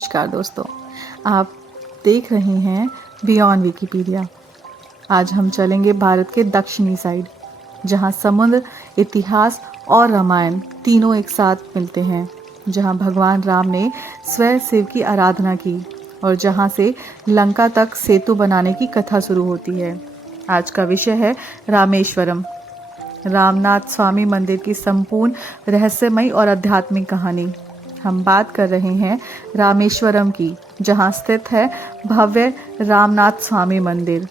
नमस्कार दोस्तों, आप देख रहे हैं बियॉन्ड विकिपीडिया। आज हम चलेंगे भारत के दक्षिणी साइड, जहां समुद्र, इतिहास और रामायण तीनों एक साथ मिलते हैं, जहां भगवान राम ने स्वयं शिव की आराधना की और जहां से लंका तक सेतु बनाने की कथा शुरू होती है। आज का विषय है रामेश्वरम, रामनाथ स्वामी मंदिर की संपूर्ण रहस्यमयी और आध्यात्मिक कहानी। हम बात कर रहे हैं रामेश्वरम की, जहां स्थित है भव्य रामनाथ स्वामी मंदिर।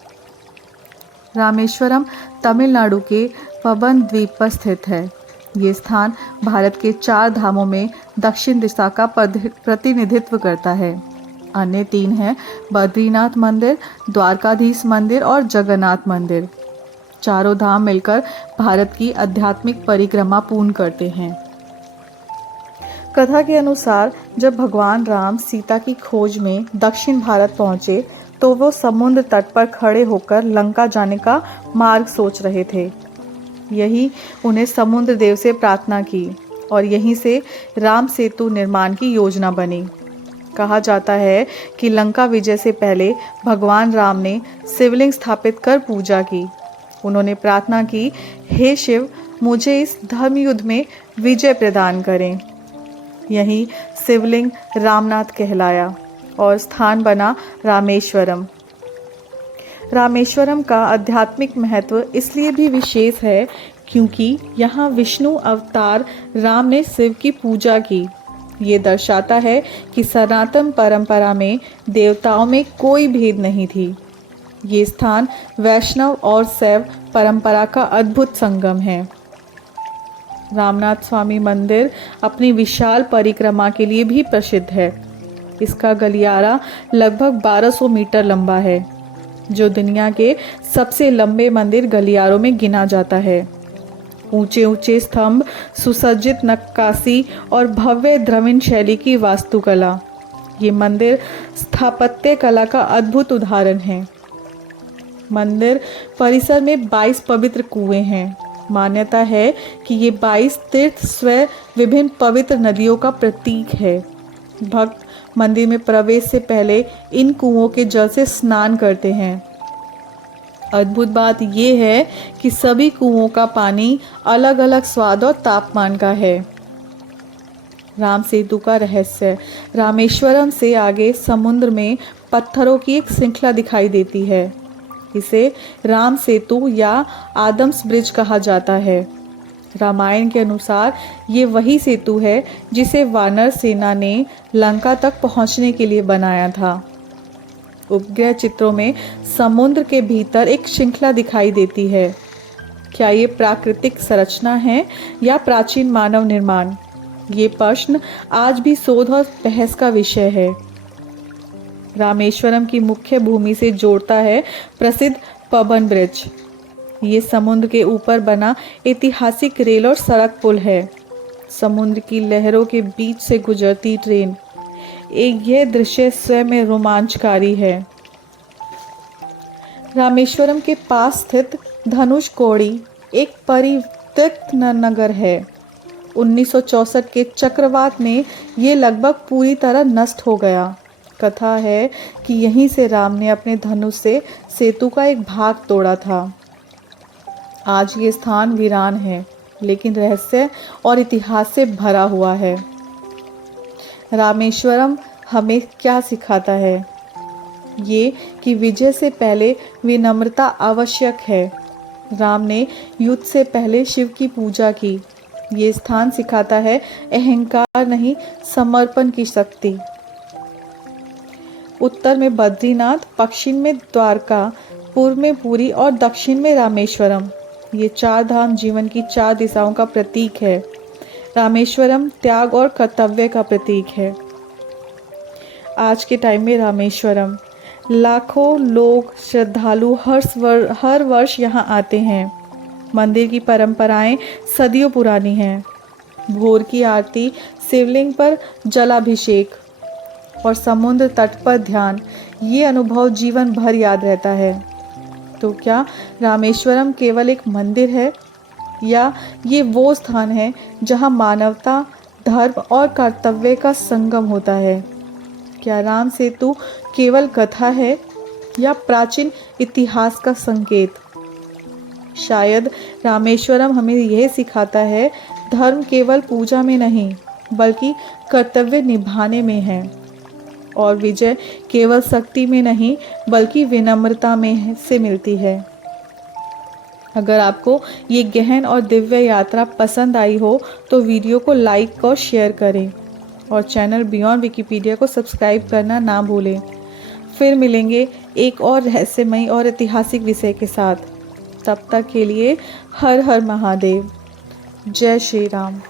रामेश्वरम तमिलनाडु के पबन द्वीप पर स्थित है। ये स्थान भारत के 4 धामों में दक्षिण दिशा का प्रतिनिधित्व करता है। अन्य 3 हैं बद्रीनाथ मंदिर, द्वारकाधीश मंदिर और जगन्नाथ मंदिर। चारों धाम मिलकर भारत की आध्यात्मिक परिक्रमा पूर्ण करते हैं। कथा के अनुसार जब भगवान राम सीता की खोज में दक्षिण भारत पहुंचे तो वो समुद्र तट पर खड़े होकर लंका जाने का मार्ग सोच रहे थे। यही उन्हें समुद्र देव से प्रार्थना की और यहीं से राम सेतु निर्माण की योजना बनी। कहा जाता है कि लंका विजय से पहले भगवान राम ने शिवलिंग स्थापित कर पूजा की। उन्होंने प्रार्थना की, हे शिव, मुझे इस धर्म युद्ध में विजय प्रदान करें। यही शिवलिंग रामनाथ कहलाया और स्थान बना रामेश्वरम। रामेश्वरम का आध्यात्मिक महत्व इसलिए भी विशेष है क्योंकि यहाँ विष्णु अवतार राम ने शिव की पूजा की। ये दर्शाता है कि सनातन परंपरा में देवताओं में कोई भेद नहीं थी। ये स्थान वैष्णव और शैव परंपरा का अद्भुत संगम है। रामनाथ स्वामी मंदिर अपनी विशाल परिक्रमा के लिए भी प्रसिद्ध है। इसका गलियारा लगभग 1200 मीटर लंबा है, जो दुनिया के सबसे लंबे मंदिर गलियारों में गिना जाता है। ऊंचे ऊंचे स्तंभ, सुसज्जित नक्काशी और भव्य द्रविड़ शैली की वास्तुकला, ये मंदिर स्थापत्य कला का अद्भुत उदाहरण है। मंदिर परिसर में 22 पवित्र कुएं हैं। मान्यता है कि ये 22 तीर्थ स्वयं विभिन्न पवित्र नदियों का प्रतीक है। भक्त मंदिर में प्रवेश से पहले इन कुओं के जल से स्नान करते हैं। अद्भुत बात यह है कि सभी कुओं का पानी अलग अलग स्वाद और तापमान का है। राम सेतु का रहस्य, रामेश्वरम से आगे समुद्र में पत्थरों की एक श्रृंखला दिखाई देती है। इसे राम सेतु या आदम्स ब्रिज कहा जाता है। रामायण के अनुसार ये वही सेतु है जिसे वानर सेना ने लंका तक पहुंचने के लिए बनाया था। उपग्रह चित्रों में समुद्र के भीतर एक श्रृंखला दिखाई देती है। क्या ये प्राकृतिक संरचना है या प्राचीन मानव निर्माण? ये प्रश्न आज भी शोध और बहस का विषय है। रामेश्वरम की मुख्य भूमि से जोड़ता है प्रसिद्ध पबन ब्रिज। ये समुद्र के ऊपर बना ऐतिहासिक रेल और सड़क पुल है। समुद्र की लहरों के बीच से गुजरती ट्रेन, यह दृश्य स्वयं में रोमांचकारी है। रामेश्वरम के पास स्थित धनुषकोडी एक परित्यक्त नगर है। 1964 के चक्रवात में ये लगभग पूरी तरह नष्ट हो गया। कथा है कि यहीं से राम ने अपने धनुष से सेतु का एक भाग तोड़ा था। आज ये स्थान वीरान है, लेकिन रहस्य और इतिहास से भरा हुआ है। रामेश्वरम हमें क्या सिखाता है? ये कि विजय से पहले विनम्रता आवश्यक है। राम ने युद्ध से पहले शिव की पूजा की। ये स्थान सिखाता है अहंकार नहीं, समर्पण की शक्ति। उत्तर में बद्रीनाथ, पश्चिम में द्वारका, पूर्व में पुरी और दक्षिण में रामेश्वरम। ये 4 धाम जीवन की 4 दिशाओं का प्रतीक है। रामेश्वरम त्याग और कर्तव्य का प्रतीक है। आज के टाइम में रामेश्वरम लाखों लोग श्रद्धालु हर वर्ष यहाँ आते हैं। मंदिर की परंपराएं सदियों पुरानी हैं। भोर की आरती, शिवलिंग पर जलाभिषेक और समुद्र तट पर ध्यान, ये अनुभव जीवन भर याद रहता है। तो क्या रामेश्वरम केवल एक मंदिर है या ये वो स्थान है जहां मानवता, धर्म और कर्तव्य का संगम होता है? क्या राम सेतु केवल कथा है या प्राचीन इतिहास का संकेत? शायद रामेश्वरम हमें यह सिखाता है, धर्म केवल पूजा में नहीं बल्कि कर्तव्य निभाने में है, और विजय केवल शक्ति में नहीं बल्कि विनम्रता में से मिलती है। अगर आपको ये गहन और दिव्य यात्रा पसंद आई हो तो वीडियो को लाइक और शेयर करें और चैनल बियॉन्ड विकिपीडिया को सब्सक्राइब करना ना भूलें। फिर मिलेंगे एक और रहस्यमयी और ऐतिहासिक विषय के साथ। तब तक के लिए हर हर महादेव। जय श्री राम।